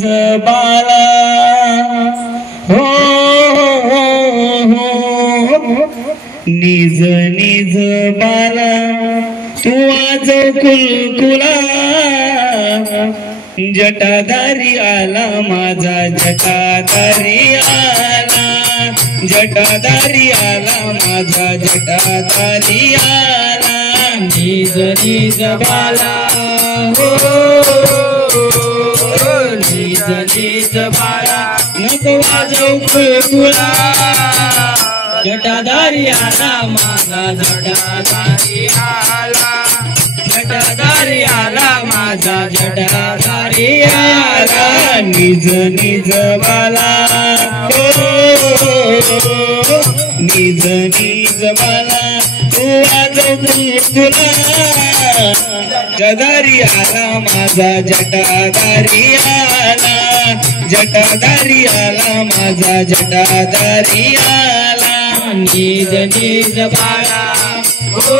बाळा हो निज निज बाळा तू आज कुलकुला जटाधारी आला माझा जटाधारी आला जटाधारी आला माझा जटाधारी आला निज निज बाळा हो निज निज बाळा नको वाजवू कुलकुला जटाधारी आला माझा जटाधारी आला जटाधारी आला माझा जटाधारी आला निज निज बाला हो निज निज बाला तू वाजव कुलकुला जटाधारी आला माझा जटाधारी आला जटाधारी आला माझा जटाधारी आला निज निज बाळा हो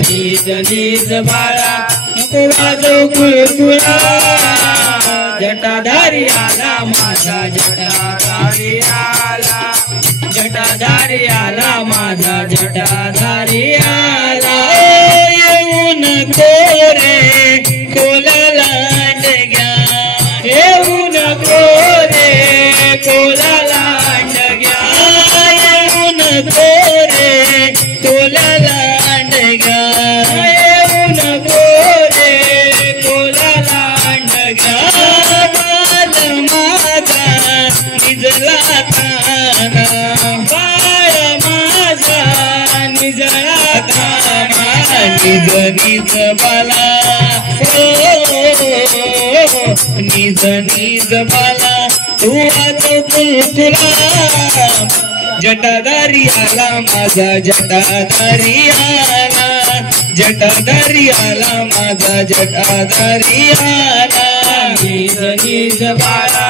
निज निज बाळा नको वाजवू कुलकुला जटाधारी आला माझा जटाधारी आला जटाधारी आला माझा जटाधारी आला येऊन कोरे कोलाला डग्या येऊन कोरे कोलाला डग्या येऊन कोरे कोलाला डग्या येऊन कोरे कोलाला डग्या बाल माझा निजला ताना बाळ माझा निजला ताना निज निज बाला हो निज निज बाला तू वाजव कुलकुला जटाधारी आला माझा जटाधारी आला जटाधारी आला माझा जटाधारी आला निज निज बाला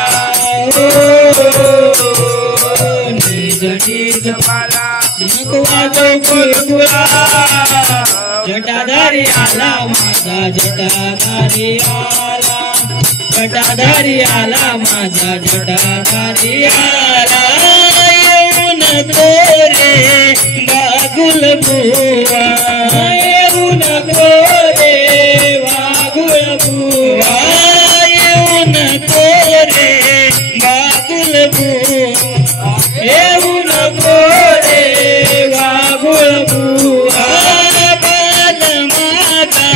हो निज निज बाला नको वाजवू कुलकुला जटाधारी आला माझा जटाधारी आला जटाधारी आला माझा जटाधारी आला येऊन कोरे बागुल बुवा येऊन कोरे बागुल बुवा येऊन कोरे बागुल बुवा येऊन कोरे बागुल बुवा बाल माझा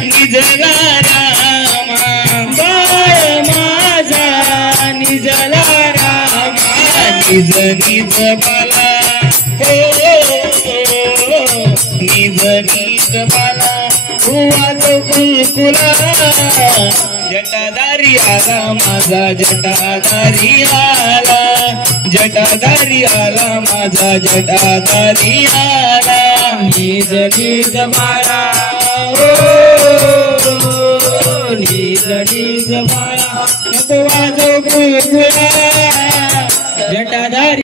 निजला रामा बाळ माझा निजला रामा निज निज बाला हो निज निज बाला तू वाजव कुलकुला जटाधारी आला माझा जटाधारी आला जटाधारी आला माझा जटाधारी आला निज निज बाला हो निज निज बाला नको वाजव कुलकुला जटाधारी